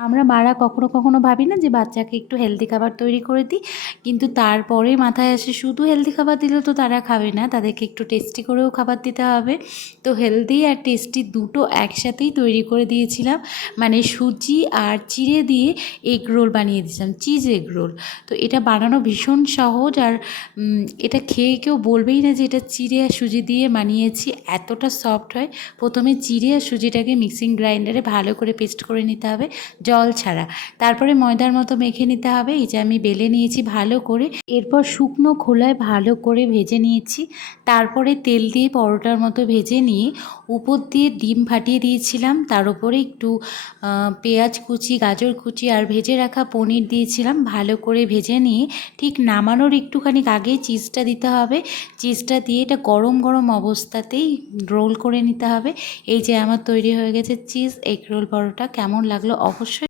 আমরা মারা কখনো কখনো ভাবি না যে বাচ্চাকে একটু হেলদি খাবার তৈরি করে দিই, কিন্তু তারপরে মাথায় আসে শুধু হেলদি খাবার দিলে তো তারা খাবে না, তাদেরকে একটু টেস্টি করেও খাবার দিতে হবে। তো হেলদি আর টেস্টি দুটো একসাথেই তৈরি করে দিয়েছিলাম, মানে সুজি আর চিড়ে দিয়ে এগ রোল বানিয়ে দিয়েছিলাম, চিজ এগ রোল। তো এটা বানানো ভীষণ সহজ, আর এটা খেয়ে কেউ বলবেই না যে এটা চিড়ে আর সুজি দিয়ে বানিয়েছি, এতটা সফট হয়। প্রথমে চিড়ে আর সুজিটাকে মিক্সিং গ্রাইন্ডারে ভালো করে পেস্ট করে নিতে হবে, জল ছাড়া। তারপরে ময়দার মতো মেখে নিতে হবে। এই যে আমি বেলে নিয়েছি ভালো করে, এরপর শুকনো খোলায় ভালো করে ভেজে নিয়েছি। তারপরে তেল দিয়ে পরোটার মতো ভেজে নিয়ে উপর দিয়ে ডিম ফাটিয়ে দিয়েছিলাম, তার উপরে একটু পেঁয়াজ কুচি, গাজর কুচি আর ভেজে রাখা পনির দিয়েছিলাম। ভালো করে ভেজে নিয়ে ঠিক নামানোর একটুখানি আগে চিজটা দিতে হবে। চিজটা দিয়ে এটা গরম গরম অবস্থাতেই রোল করে নিতে হবে। এই যে আমার তৈরি হয়ে গেছে চিজ এগ রোল পরোটা। কেমন লাগলো অবশ্যই